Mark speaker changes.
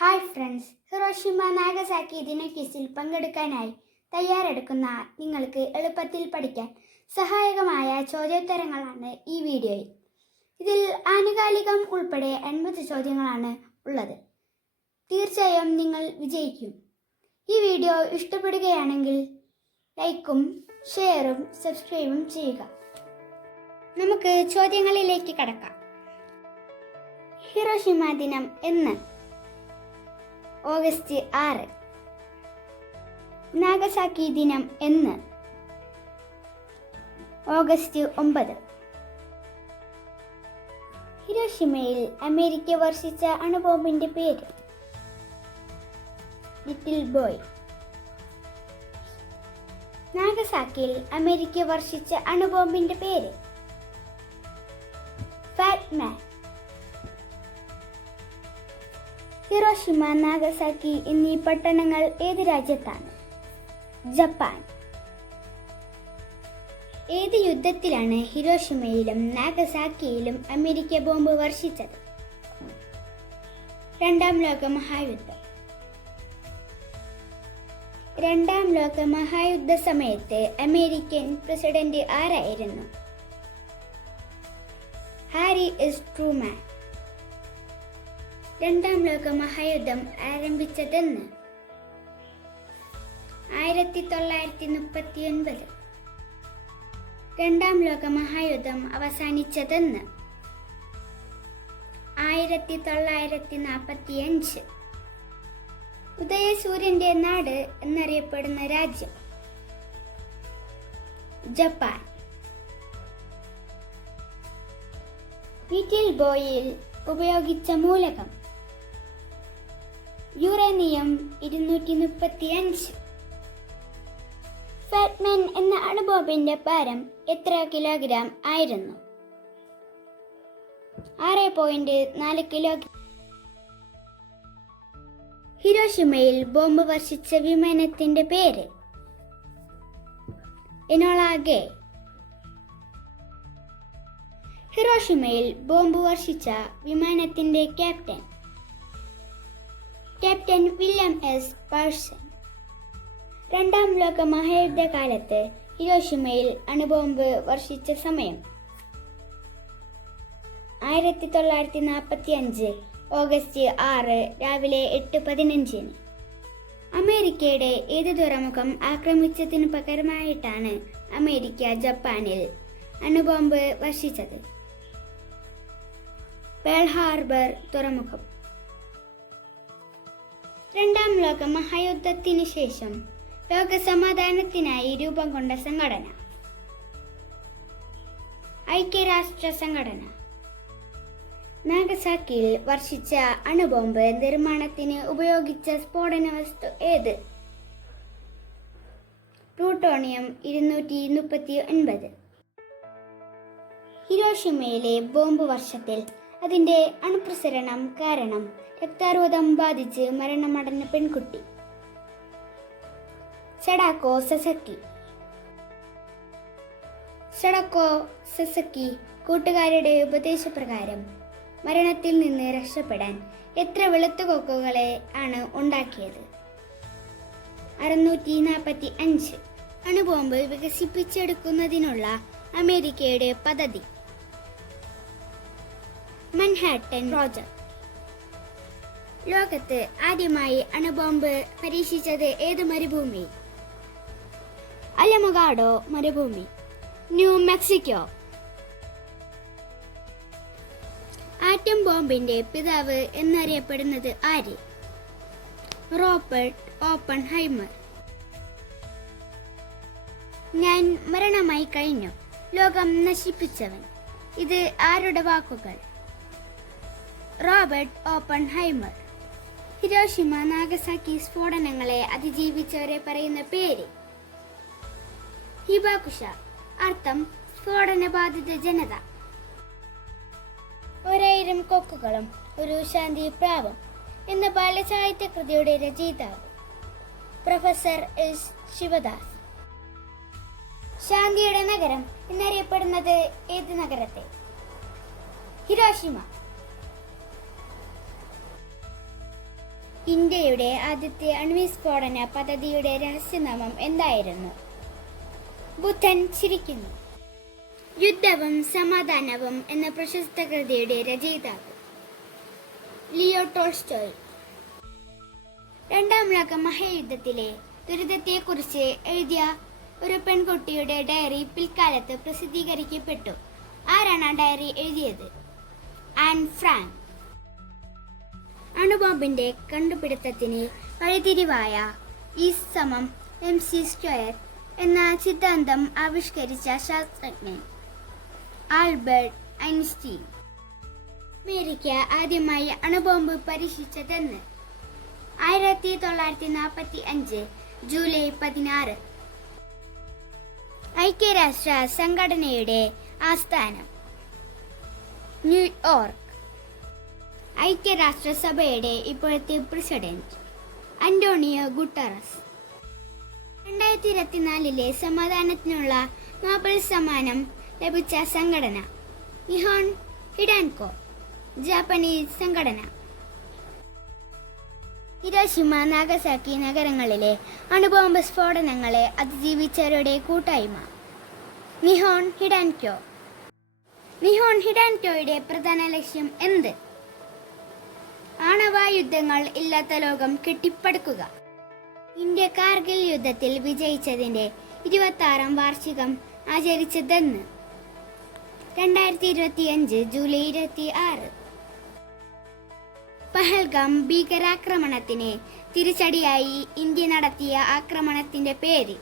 Speaker 1: Hi friends Hiroshima Nagasaki ദിന ക്വിസിൽ പങ്കെടുക്കാനായി തയ്യാറെടുക്കുന്ന നിങ്ങൾക്ക് എളുപ്പത്തിൽ പഠിക്കാൻ സഹായകമായ ചോദ്യോത്തരങ്ങളാണ് ഈ വീഡിയോയിൽ. ഇതിൽ ആനുകാലികം ഉൾപ്പെടെ എൺപത് ചോദ്യങ്ങളാണ് ഉള്ളത്. തീർച്ചയായും നിങ്ങൾ വിജയിക്കും. ഈ വീഡിയോ ഇഷ്ടപ്പെടുകയാണെങ്കിൽ ലൈക്കും ഷെയറും സബ്സ്ക്രൈബും ചെയ്യുക. നമുക്ക് ചോദ്യങ്ങളിലേക്ക് കടക്കാം. ഹിറോഷിമ ദിനം എന്ന് ഓഗസ്റ്റ് ആറ്. നാഗസാക്കി ദിനം എന്ന്. ഓഗസ്റ്റ് ഒമ്പത്. ഹിരോഷിമയിൽ അമേരിക്ക വർഷിച്ച അണുബോംബിന്റെ പേര്. Little boy. നാഗസാക്കിയിൽ അമേരിക്ക വർഷിച്ച അണുബോംബിന്റെ പേര്. Fat man. ഹിറോഷിമ നാഗസാക്കി എന്നീ പട്ടണങ്ങൾ ഏത് രാജ്യത്താണ്? ജപ്പാൻ. ഏത് യുദ്ധത്തിലാണ് ഹിരോഷിമയിലും നാഗസാക്കിയിലും അമേരിക്ക ബോംബ് വർഷിച്ചത്? രണ്ടാം ലോക മഹായുദ്ധം. രണ്ടാം ലോക മഹായുദ്ധ സമയത്ത് അമേരിക്കൻ പ്രസിഡന്റ് ആരായിരുന്നു? Harry S Truman. രണ്ടാം ലോക മഹായുദ്ധം ആരംഭിച്ചതെന്ന്? ആയിരത്തി തൊള്ളായിരത്തി മുപ്പത്തി ഒൻപത് രണ്ടാം ലോക മഹായുദ്ധം അവസാനിച്ചതെന്ന്? ആയിരത്തി തൊള്ളായിരത്തി നാൽപ്പത്തി അഞ്ച് ഉദയസൂര്യന്റെ നാട് എന്നറിയപ്പെടുന്ന രാജ്യം? ജപ്പാൻ. ലിറ്റിൽ ബോയിൽ ഉപയോഗിച്ച മൂലകം. യുറേനിയം ഇരുന്നൂറ്റി മുപ്പത്തി അഞ്ച് ഫാറ്റ്മാൻ എന്ന അണുബോംബിന്റെ ഭാരം എത്ര കിലോഗ്രാം ആയിരുന്നു? ആറ് പോയിന്റ് നാല് കിലോ ഹിരോഷിമയിൽ ബോംബ് വർഷിച്ച വിമാനത്തിന്റെ പേര്? എനോളാഗെ ഹിരോഷിമയിൽ ബോംബ് വർഷിച്ച വിമാനത്തിന്റെ captain captain William S. Parsons. രണ്ടാം ലോക മഹായുദ്ധകാലത്ത് ഹിരോഷിമയിൽ അണുബോംബ് വർഷിച്ച സമയം. ആയിരത്തി തൊള്ളായിരത്തി നാൽപ്പത്തി അഞ്ച് ഓഗസ്റ്റ് ആറ് രാവിലെ എട്ട് പതിനഞ്ചിന്. അമേരിക്കയുടെ ഏത് തുറമുഖം ആക്രമിച്ചതിനു പകരമായിട്ടാണ് അമേരിക്ക ജപ്പാനിൽ അണുബോംബ് വർഷിച്ചത്? പേൾ ഹാർബർ തുറമുഖം. രണ്ടാം ലോക മഹായുദ്ധത്തിന് ശേഷം ലോകസമാധാനത്തിനായി രൂപം കൊണ്ട സംഘടന. ഐക്യരാഷ്ട്ര സംഘടന. നാഗസാക്കിയിൽ വർഷിച്ച അണുബോംബ് നിർമ്മാണത്തിന് ഉപയോഗിച്ച സ്ഫോടന വസ്തു ഏത്? പ്ലൂട്ടോണിയം ഇരുന്നൂറ്റി മുപ്പത്തി ഒൻപത് ഹിരോഷിമയിലെ ബോംബ് വർഷത്തിൽ അതിന്റെ അണുപ്രസരണം കാരണം. രക്താരോധം ബാധിച്ച് മരണമടഞ്ഞ പെൺകുട്ടി. സെഡാക്കോ സസക്കി. സഡക്കോ സസക്കി കൂട്ടുകാരുടെ ഉപദേശപ്രകാരം മരണത്തിൽ നിന്ന് രക്ഷപ്പെടാൻ എത്ര വെളുത്തുകൊക്കുകളെ ആണ് ഉണ്ടാക്കിയത്? അറുന്നൂറ്റി നാൽപ്പത്തി അഞ്ച് അണുബോംബ് വികസിപ്പിച്ചെടുക്കുന്നതിനുള്ള അമേരിക്കയുടെ പദ്ധതി. മൻഹാട്ടൻ റോജർ. ലോകത്ത് ആദ്യമായി അണുബോംബ് പരീക്ഷിച്ചത് ഏത് മരുഭൂമി? അലമുഗാഡോ മരുഭൂമി. New Mexico. ആറ്റം ബോംബിന്റെ പിതാവ് എന്നറിയപ്പെടുന്നത് ആര്? റോബർട്ട് ഓപ്പൺ ഹൈമർ ഞാൻ മരണമായി കഴിഞ്ഞു. ലോകം നശിപ്പിച്ചവൻ. ഇത് ആരുടെ വാക്കുകൾ? Robert Oppenheimer Hiroshima Nagasaki സ്ഫോടനങ്ങളെ അതിജീവിച്ചവരെ പറയുന്ന പേര്. ഹിബാകുഷ അർത്ഥം സ്ഫോടന ബാധിത ജനത. ഒരായിരം കൊക്കുകളും ഒരു ശാന്തി പ്രാവം എന്ന ബാലസാഹിത്യ കൃതിയുടെ രചയിതാവ്. Professor S. ശിവദാസ്. ശാന്തിയുടെ നഗരം എന്നറിയപ്പെടുന്നത് ഏത് നഗരത്തെ? ഹിരോഷിമ. ഇന്ത്യയുടെ ആദ്യത്തെ അണുവിസ്ഫോടന പദ്ധതിയുടെ രഹസ്യനാമം എന്തായിരുന്നു? ബുദ്ധൻ ചിരിക്കുന്നു. യുദ്ധവും സമാധാനവും എന്ന പ്രശസ്ത കൃതിയുടെ രചയിതാവ് ലിയോ ടോൾസ്റ്റോയ്. രണ്ടാം ലോക മഹായുദ്ധത്തിലെ ദുരിതത്തെക്കുറിച്ച് എഴുതിയ ഒരു പെൺകുട്ടിയുടെ ഡയറി പിൽക്കാലത്ത് പ്രസിദ്ധീകരിക്കപ്പെട്ടു. ആരാണ് ആ ഡയറി എഴുതിയത്? Anne Frank. അണുബോംബിന്റെ കണ്ടുപിടുത്തത്തിന് വഴിതിരിവായ ഈ സമം എം സി സ്ക്വയർ എന്ന സിദ്ധാന്തം ആവിഷ്കരിച്ച ശാസ്ത്രജ്ഞൻ ആൽബർട്ട് ഐൻസ്റ്റീൻ. അമേരിക്ക ആദ്യമായി അണുബോംബ് പരീക്ഷിച്ചതെന്ന് ആയിരത്തി തൊള്ളായിരത്തി നാൽപ്പത്തി അഞ്ച് ജൂലൈ പതിനാറ്. ഐക്യരാഷ്ട്ര സംഘടനയുടെ ആസ്ഥാനം ന്യൂയോർക്ക്. ഐക്യരാഷ്ട്രസഭയുടെ ഇപ്പോഴത്തെ പ്രസിഡന്റ് അന്റോണിയോ ഗുട്ടറസ്. രണ്ടായിരത്തി ഇരുപത്തിനാലിലെ സമാധാനത്തിനുള്ള നോബൽ സമ്മാനം ലഭിച്ച സംഘടന നിഹോൺ ഹിഡാൻകോ ജാപ്പനീസ് സംഘടന. ഹിരോഷിമ നാഗസാക്കി നഗരങ്ങളിലെ അണുബോംബ് സ്ഫോടനങ്ങളെ അതിജീവിച്ചവരുടെ കൂട്ടായ്മ നിഹോൺ ഹിഡാൻക്യോ നിഹോൺ ഹിഡാൻക്യോയുടെ പ്രധാന ലക്ഷ്യം എന്ത്? ആണവായുദ്ധങ്ങൾ ഇല്ലാത്ത ലോകം കെട്ടിപ്പടുക്കുക. ഇന്ത്യ കാർഗിൽ യുദ്ധത്തിൽ വിജയിച്ചതിന്റെ ഇരുപത്തി വാർഷികം ആചരിച്ചതെന്ന്. രണ്ടായിരത്തി ഇരുപത്തി അഞ്ച് ജൂലൈ ഇരുപത്തി ആറ് പഹൽഗാം ഭീകരാക്രമണത്തിന് തിരിച്ചടിയായി ഇന്ത്യ നടത്തിയ ആക്രമണത്തിന്റെ പേര്.